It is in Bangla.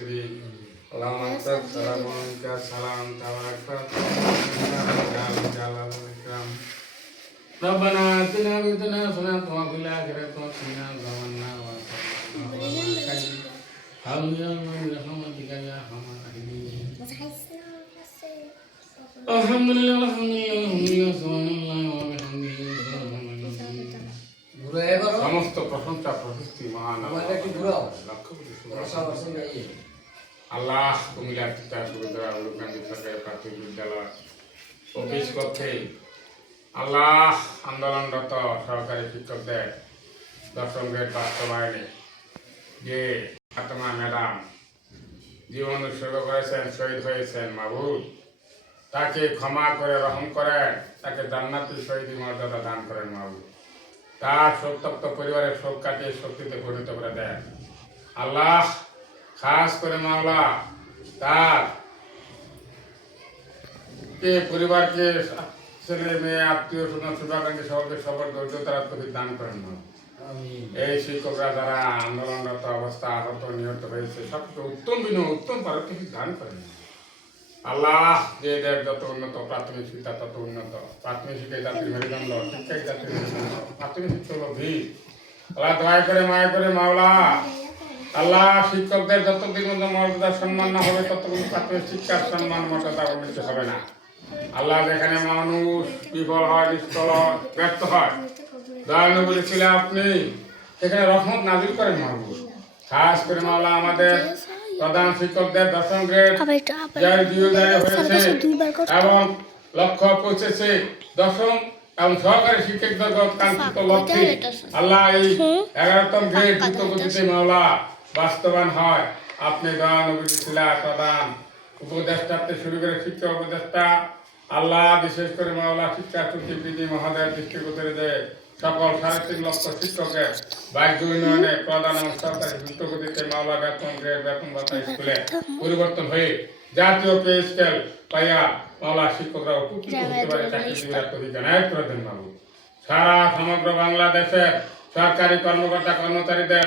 শ্রী লামাত্তা সালাম তাবারাকতা জালাল ইকরাম রব্বানা আতিনা সমস্ত প্রশংসা প্রশস্তি মহান লক্ষ্য আল্লাহ, কুমিল্লা টিকা সুবিধা উলুকান্দি সরকারি প্রাথমিক বিদ্যালয়। অফিস কক্ষে আল্লাহ আন্দোলনরত সরকারি শিক্ষকদের দশম গ্রেড বাস্তবায়নে যে ফাতেমা ম্যাডাম জীবন উৎসর্গ করেছেন, শহীদ হয়েছেন মাহবুব তাকে ক্ষমা করে, রহম করেন, তাকে জান্নাতি শহীদ মর্যাদা দান করেন মাহবুব তার শোকতপ্ত পরিবারের শোক কাটিয়ে শক্তিতে পরিণত করে দেন। আল্লাহ খাস করে মাওলা তার কে পরিবারকে ছেলে মেয়ে আত্মীয় স্বজন শুভাকাঙ্ক্ষী সবাইকে সবার ধৈর্য তারা তফিক দান করেন না এই শিক্ষকরা যারা আন্দোলনরত অবস্থা আহত নিহত হয়েছে সবকে উত্তম বিন উত্তম পারতফিক দান করেন আল্লাহ যে দেব যত উন্নত প্রাথমিক শিক্ষা তত উন্নত। প্রাথমিক শিক্ষায় জাতির মেরুদণ্ড শিক্ষায় জাতির মেরুদণ্ড। প্রাথমিক শিক্ষা হলো ভিড় আল্লাহ দয়া করে মায়া করে মাওলা আল্লাহ শিক্ষকদের যতদিন মর্যাদা সম্মান না হবে ততদিন প্রাথমিক শিক্ষার সম্মান মর্যাদা উন্নীত হবে না। আল্লাহ যেখানে মানুষ বিফল হয় নিষ্ফল হয় ব্যর্থ হয় দয়ালু বলেছিল আপনি সেখানে রহমত নাজিল করেন মাহবুব। খাস করে মাওলা আমাদের প্রধান শিক্ষকদের দশম গ্রেড যার হয়েছে এবং লক্ষ্য পৌঁছেছে দশম এবং সহকারী শিক্ষকদের কাঙ্ক্ষিত লক্ষ্যে। আল্লাহ এই এগারোতম গ্রেড দ্রুত গতিতে মাওলা বাস্তবায়ন হয়। আপনি দয়ানবী শিলা প্রদান। উপদেষ্টাতে শুরু করে শিক্ষা উপদেষ্টা আল্লাহ বিশেষ করে মাওলা শিক্ষা চুক্তি বিধি মহোদয় দৃষ্টিগোচরে যে সকল সাড়ে তিন লক্ষ শিক্ষকের বাহ্য উন্নয়নে প্রধান এবং সরকারি দ্রুত গতিতে মাওলা বেতন গ্রেড বেতন ভাতা স্কুলে পরিবর্তন হয়ে জাতীয় পে স্কেল পাইয়া মাওলা শিক্ষকরা উপকৃত হতে পারে চাকরি সারা সমগ্র বাংলাদেশের সরকারি কর্মকর্তা কর্মচারীদের